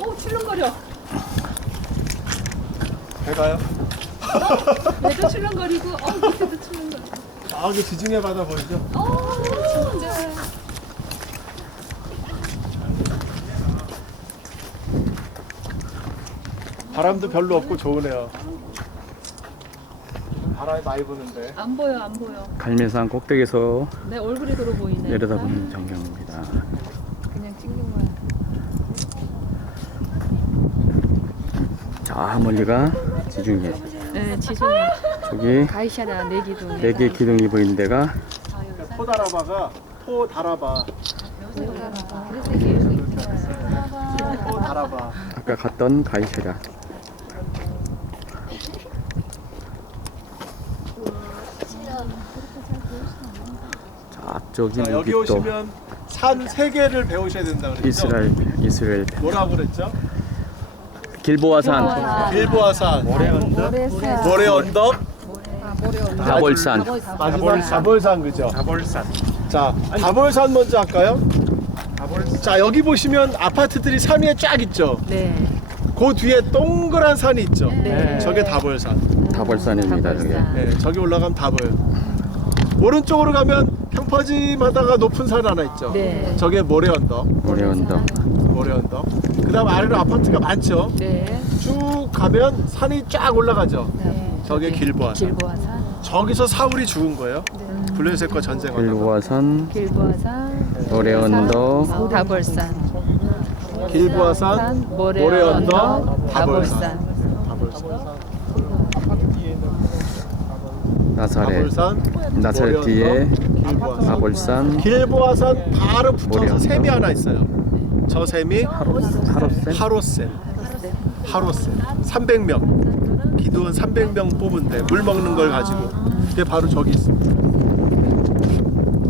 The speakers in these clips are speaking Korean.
오, 출렁거려. 배가요? 배도 출렁거리고, 밑에도 출렁거리고. 저기 지중해 바다 보이죠? 진짜. 바람도 별로 없고 좋으네요. 바람이 많이 부는데. 안 보여, 안 보여. 갈매산 꼭대기에서 내 얼굴이 들어 보이네. 내려다보는 전경입니다. 그냥 찍는 거야. 저 멀리가 지중해. 네, 지중해. 저기 가이샤나 내기둥. 4개 기둥이 보이는 데가 포다라바가 포다라바. 포다라바. 아까 갔던 가이샤라. 저쪽이 자, 여기 무기또 오시면 산 3개를 배우셔야 된다 그랬죠? 이스라엘 뭐라고 그랬죠? 길보아산, 길보아산, 모래 언덕, 다볼산. 마지막 다볼산 그죠? 다볼산. 자, 다볼산 먼저 할까요? 자, 여기 보시면 아파트들이 산 위에 쫙 있죠? 네. 그 뒤에 동그란 산이 있죠? 네. 저게 다볼산. 다볼산입니다. 저게. 네, 저기 올라가면 다 보여요. 오른쪽으로 가면 평퍼짐하다가 높은 산 하나 있죠? 네. 저게 모래 언덕. 모래 언덕. 모래 언덕. 그 다음 아래로 아파트가 많죠? 네. 쭉 가면 산이 쫙 올라가죠? 네. 저게 길보아산. 길보아산. 저기서 사울이 죽은 거예요. 블레셋과 전쟁하다가. 길보아산, 길보아산. 모래 언덕, 다볼산. 길보아산, 모래 언덕, 다볼산. 다볼산. 나사렛, 다볼산, 나사렛 모래 뒤에 언덕, 길보아산. 다볼산, 길보아산 바로 모래 붙어서 언덕. 샘이 하나 있어요. 저 샘이 하롯센, 하롯샘 300명 기도원 300명 뽑은데 물 먹는 걸 가지고 그게 바로 저기 있습니다.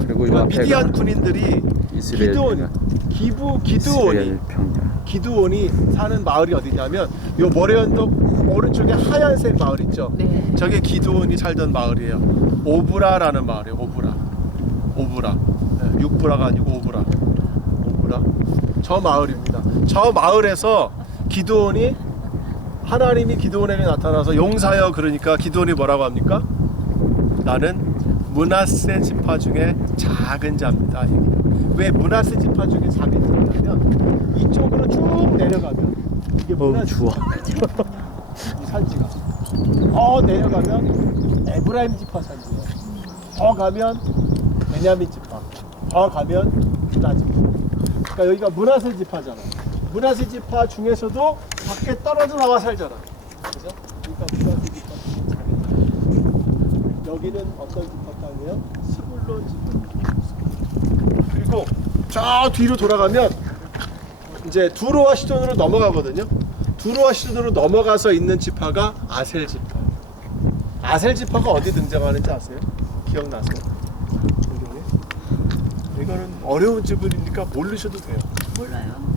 그리고 이 그러니까 앞에가 미디안 군인들이 이스라엘 기도원 기도원이 이스라엘 평야. 기드온이 사는 마을이 어디냐면 요 모래 언덕 오른쪽에 하얀색 마을 있죠. 네. 저게 기드온이 살던 마을이에요. 오브라라는 마을이에요. 오브라. 네, 육브라가 아니고 오브라. 저 마을입니다. 저 마을에서 기드온이 하나님이 기드온에게 나타나서 용사여 그러니까 기드온이 뭐라고 합니까? 나는 므낫세 지파 중에 작은 자입니다. 왜 므낫세 지파 중에 작은 자냐면 이쪽으로 쭉 내려가면 이게 므낫세 추워. 이 산지가 내려가면 에브라임 지파 산지예요. 더 가면 베냐민 지파, 더 가면 유다 지파. 그러니까 여기가 므낫세 지파잖아. 므낫세 지파 중에서도 밖에 떨어져 나와 살잖아. 그죠? 그러니까 므낫세 지파 작은 자. 여기는 어떤 지파 땅이에요? 스불론 지파. 그리고 저 뒤로 돌아가면 이제 두로와 시돈으로 넘어가거든요. 두로와 시돈으로 넘어가서 있는 지파가 아셀 지파. 아셀 지파가 어디 등장하는지 아세요? 기억나세요? 성경에? 이거는 어려운 지분이니까 모르셔도 돼요. 몰라요.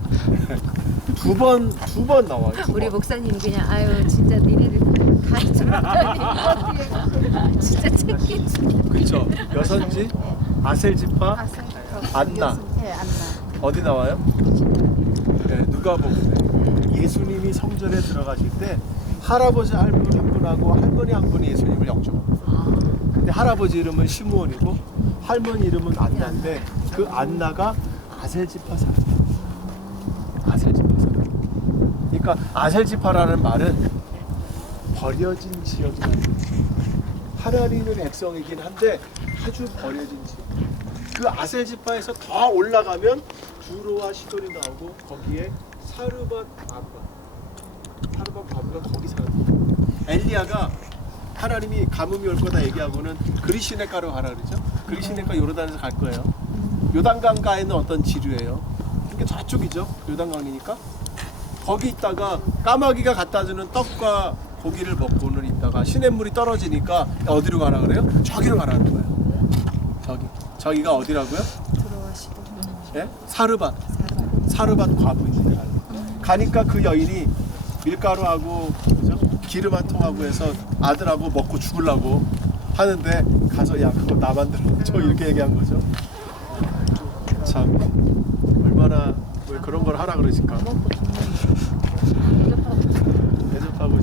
두 번 나와요. 우리 목사님이 그냥 아유 진짜 니네들 가르치면 진짜 챙기지. 그렇죠. 여선지, 아셀 지파, 안나. 네, 안나. 어디 나와요? 네, 누가복음에 예수님이 성전에 들어가실 때 할아버지 한 분하고 할머니 한 분이 예수님을 영접합니다. 근데 할아버지 이름은 시므온이고 할머니 이름은 안나인데 그 안나가 아셀지파 사람이에요. 아셀지파 사람. 그러니까 아셀지파라는 말은 버려진 지역이라는 거죠. 하나님의 백성이긴 한데 아주 버려진 지역. 그 아셀지파에서 더 올라가면 두로와 시돈이 나오고 거기에 사르밧 과부가 거기 살았어요. 엘리야가 하나님이 가뭄이 올 거다 얘기하고는 그리시네가로 가라 그러죠. 그리시네가 요르단에서 갈 거예요. 요단강가에는 어떤 지류예요. 이게 저쪽이죠. 요단강이니까 거기 있다가 까마귀가 갖다 주는 떡과 고기를 먹고는 있다가 시냇물이 떨어지니까 어디로 가라 그래요? 저기로 가라는 거예요. 저기가 어디라고요? 예? 사르밧 과부 있는 데 가니까 그 여인이 밀가루하고 그죠? 기름 한 통하고 해서 아들하고 먹고 죽으려고 하는데 가서 야 그거 나 만들어줘 이렇게 얘기한 거죠. 참 얼마나 왜 그런 걸 하라 그러실까. 하고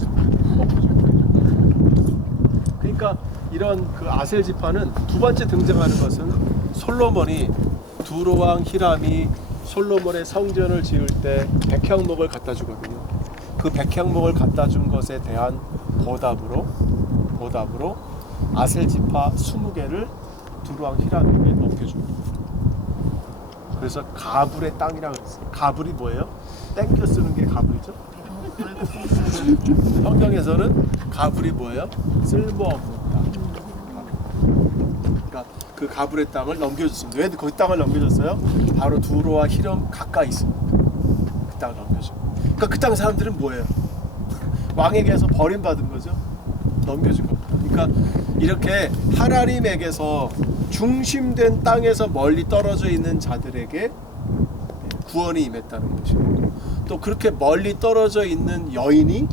그러니까 이런 그 아셀 지파는 두 번째 등장하는 것은 솔로몬이 두로왕 히람이 솔로몬의 성전을 지을 때 백향목을 갖다 주거든요. 그 백향목을 갖다 준 것에 대한 보답으로 아셀 지파 20개를 두로왕 히람에게 넘겨줍니다. 그래서 가불의 땅이라고 했어요. 가불이 뭐예요? 땡겨 쓰는 게 가불이죠. 성경에서는 가불이 뭐예요? 쓸모없는 땅. 그러니까 그 가불의 땅을 넘겨줬습니다. 왜 그 땅을 넘겨줬어요? 바로 두로와 히람 가까이 있습니다. 그 땅을 넘겨주고. 그러니까 그 땅 사람들은 뭐예요? 왕에게서 버림받은 거죠. 넘겨준 겁니다. 그러니까 이렇게 하나님에게서 중심된 땅에서 멀리 떨어져 있는 자들에게 구원이 임했다는 것이고, 또 그렇게 멀리 떨어져 있는 여인이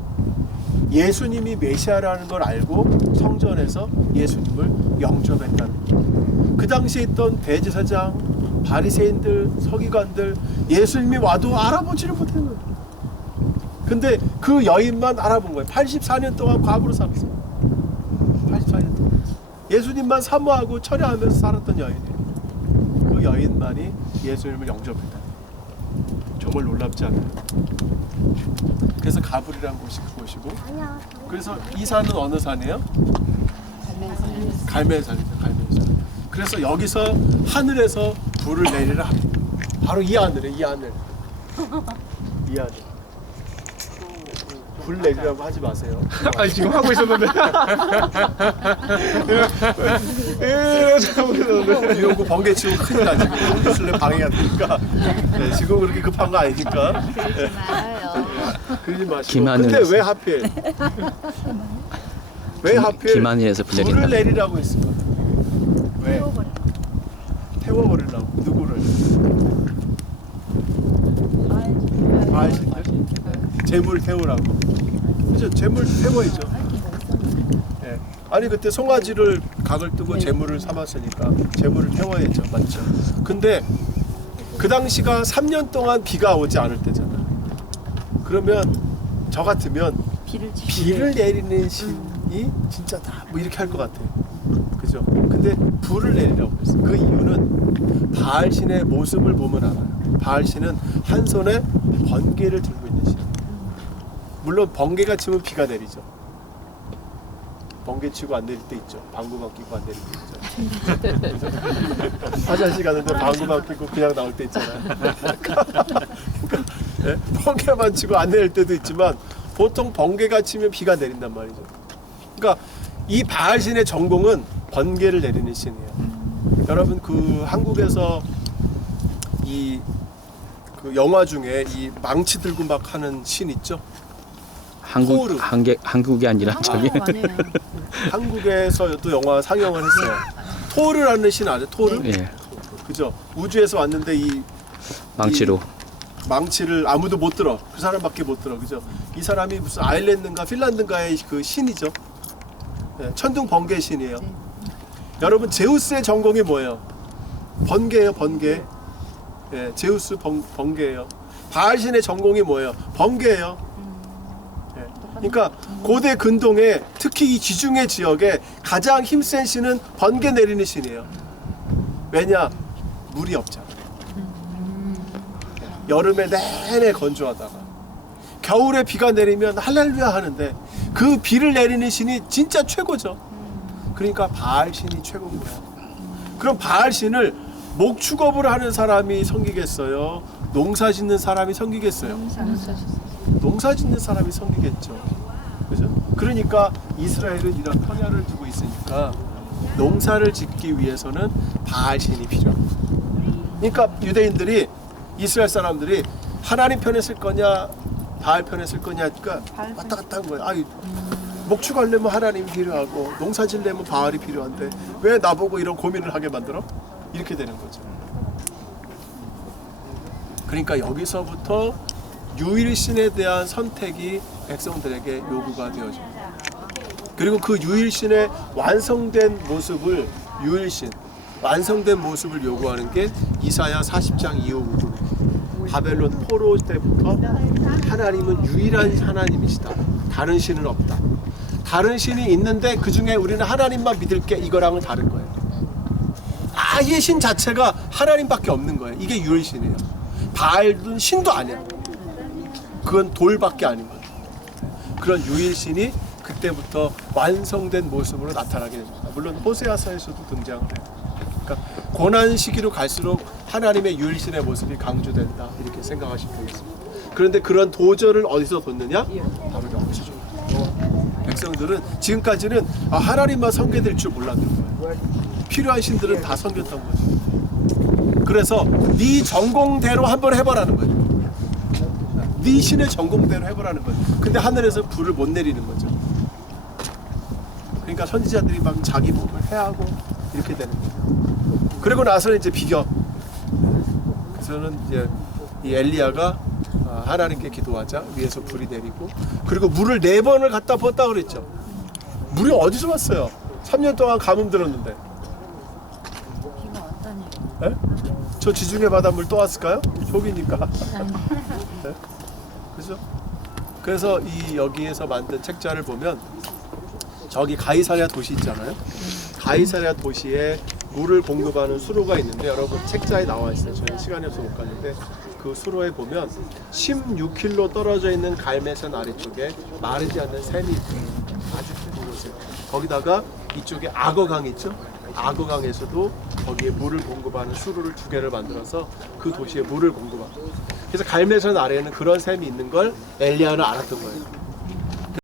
예수님이 메시아라는 걸 알고 성전에서 예수님을 영접했다는 거예요. 그 당시에 있던 대제사장, 바리새인들, 서기관들 예수님이 와도 알아보지를 못한 거예요. 근데 그 여인만 알아본 거예요. 84년 동안 과부로 살았어요. 84년 동안 예수님만 사모하고 철야하면서 살았던 여인이에요. 그 여인만이 예수님을 영접했다. 정말 놀랍지 않아요? 그래서 가불이라는 곳이 그곳이고, 그래서 이 산은 어느 산이에요? 갈멜산이죠. 갈멜산. 그래서 여기서 하늘에서 불을 내리라 합니다. 바로 이 하늘에, 이 하늘. 이 하늘. 불 내리라고 하지 마세요. 아니 지금 하고 있었는데. 이러고 번개 치고 큰일 나지. 있을래 방해가 되니까. 네, 지금 그렇게 급한 거 아니니까. 그러지 말아요. 그러지 마시고. 김하늘 근데 왜 하필? 왜 하필 김하늘에서 불 내린다. 불을 내리라고 했을까? 왜? 태워버리려고. 누구를? 바알신들? 재물 태우라고. 그죠? 재물 태워야죠. 예. 아니 그때 송아지를 각을 뜨고 재물을 삼았으니까 재물을 태워야죠. 맞죠? 근데 그 당시가 3년 동안 비가 오지 않을 때잖아. 그러면 저 같으면 비를 내리는 신이 진짜다 뭐 이렇게 할 것 같아요. 그죠? 근데 불을 내리라고 했어요. 그 이유는 바알신의 모습을 보면 알아요. 바알신은 한 손에 번개를 들고 있는 신. 물론 번개가 치면 비가 내리죠. 번개 치고 안 내릴 때 있죠. 방구만 끼고 안 내릴 때 있죠. 화장실 가는데 방구만 끼고 그냥 나올 때 있잖아요. 그러니까 네? 번개만 치고 안 내릴 때도 있지만 보통 번개가 치면 비가 내린단 말이죠. 그러니까 이 바알신의 전공은 번개를 내리는 신이에요. 여러분 그 한국에서 이 그 영화 중에 이 망치 들고 막 하는 신 있죠? 한국이 아니라 저기 한국에서도 영화 상영을 했어요. 토르라는 신 아세요? 토르? 예. 그죠? 우주에서 왔는데 이 망치로 망치를 아무도 못 들어. 그 사람밖에 못 들어. 그죠? 이 사람이 무슨 아일랜드인가 핀란드인가의 그 신이죠. 네, 천둥 번개 신이에요. 여러분 제우스의 전공이 뭐예요? 번개예요. 번개. 네, 제우스 번개예요. 바알신의 전공이 뭐예요? 번개예요. 네, 그러니까 고대 근동에 특히 이 지중해 지역에 가장 힘센 신은 번개 내리는 신이에요. 왜냐? 물이 없잖아. 여름에 내내 건조하다가 겨울에 비가 내리면 할렐루야 하는데 그 비를 내리는 신이 진짜 최고죠. 그러니까 바알신이 최고인 거야. 그럼 바알신을 목축업을 하는 사람이 섬기겠어요? 농사 짓는 사람이 섬기겠어요? 농사 짓는 사람이 섬기겠죠. 그죠? 그러니까 이스라엘은 이런 평야를 두고 있으니까 농사를 짓기 위해서는 바알신이 필요합니다. 그러니까 유대인들이 이스라엘 사람들이 하나님 편에 쓸 거냐 바알 편에 쓸 거냐 그러니까 왔다 갔다 한 거예요. 아이, 목축하려면 하나님이 필요하고 농사 짓려면 바알이 필요한데 왜 나보고 이런 고민을 하게 만들어? 이렇게 되는 거죠. 그러니까 여기서부터 유일신에 대한 선택이 백성들에게 요구가 되어집니다. 그리고 그 유일신의 완성된 모습을 완성된 모습을 요구하는 게 이사야 40장 2, 5, 9. 바벨론 포로 때부터 하나님은 유일한 하나님이시다. 다른 신은 없다. 다른 신이 있는데 그 중에 우리는 하나님만 믿을게, 이거랑은 다른 거예요. 아예 신 자체가 하나님밖에 없는 거예요. 이게 유일신이에요. 바알은 신도 아니야. 그건 돌밖에 아닌 거예요. 그런 유일신이 그때부터 완성된 모습으로 나타나게 됩니다. 물론 호세아서에서도 등장을 해요. 그러니까 고난 시기로 갈수록 하나님의 유일신의 모습이 강조된다, 이렇게 생각하시면 되겠습니다. 그런데 그런 도전을 어디서 뒀느냐? 바로 여기서. 백성들은 지금까지는 하나님만 섬겨드릴 줄 몰랐던 거예요. 필요한 신들은 다 섬겼던 거죠. 그래서 네 전공대로 한번 해보라는 거예요. 네 신의 전공대로 해보라는 거예요. 근데 하늘에서 불을 못 내리는 거죠. 그러니까 선지자들이 막 자기 몸을 해하고 이렇게 되는 거예요. 그리고 나서는 이제 비겨. 그래서는 이제 이 엘리야가 하나님께 기도하자 위에서 불이 내리고, 그리고 물을 4번을 갖다 부었다 그랬죠. 물이 어디서 왔어요? 3년 동안 가뭄 들었는데. 비가 왔다니. 에? 저 지중해 바닷물 또 왔을까요? 조기니까. 네? 그죠? 그래서 이 여기에서 만든 책자를 보면 저기 가이사랴 도시 있잖아요. 가이사랴 도시에 물을 공급하는 수로가 있는데, 여러분 책자에 나와 있어요. 저는 시간이 없어서 못 갔는데 그 수로에 보면 16km 떨어져 있는 갈멜산 아래쪽에 마르지 않는 샘이 있어요. 아주 큰 곳에. 거기다가 이쪽에 악어강 있죠? 악어강에서도 거기에 물을 공급하는 수로를 2개를 만들어서 그 도시에 물을 공급하고. 그래서 갈멜산 아래에는 그런 샘이 있는 걸 엘리야는 알았던 거예요.